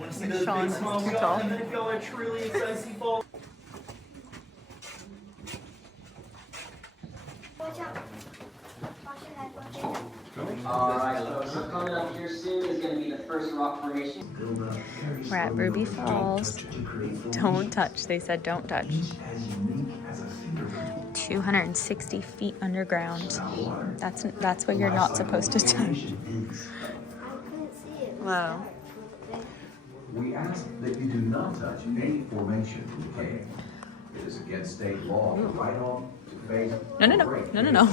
Want to see those big small wheels? And then if y'all are truly excited to see fall. Alright, so coming up here soon is going to be the first rock formation. We're at Ruby Falls. Don't touch. They said don't touch. 260 feet underground. That's what you're not supposed to touch. Wow. We ask that you do not touch any formation in the cave. It is against state law to write on, to face, No.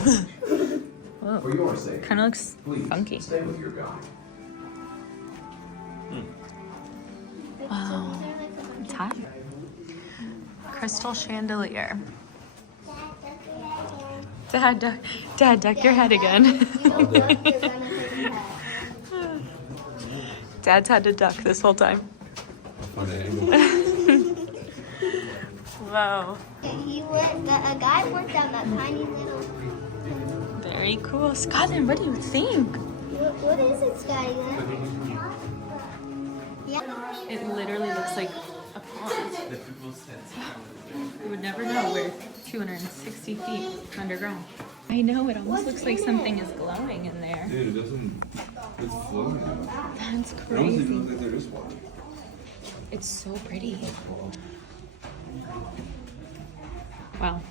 Whoa. For your sake, Kind of looks please funky. stay with your guide. Wow. It's hot. Crystal chandelier. Dad, duck your head again. Dad's had to duck this whole time. Wow. A guy worked on that tiny little. Very cool. Scotland, what do you think? What is it, Skylar? Yeah. It literally looks like a pond. You would never know we're 260 feet underground. I know, it almost looks like something is glowing in there. Dude, it doesn't. It's floating. That's It almost crazy. even looks like there is water. It's so pretty. Wow.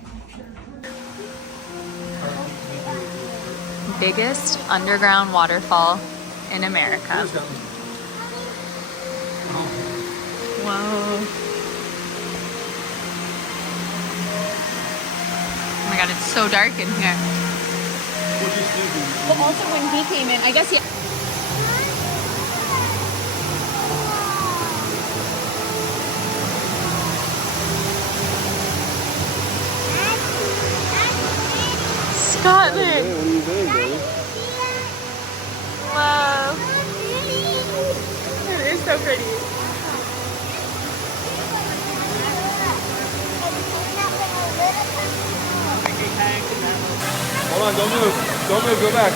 Biggest underground waterfall in America. Whoa. Oh my god, it's so dark in here. But also when he came in, I guess he... Scotland! What are you doing, baby? Wow. It is so pretty. Hold on, don't move. Don't move, go back.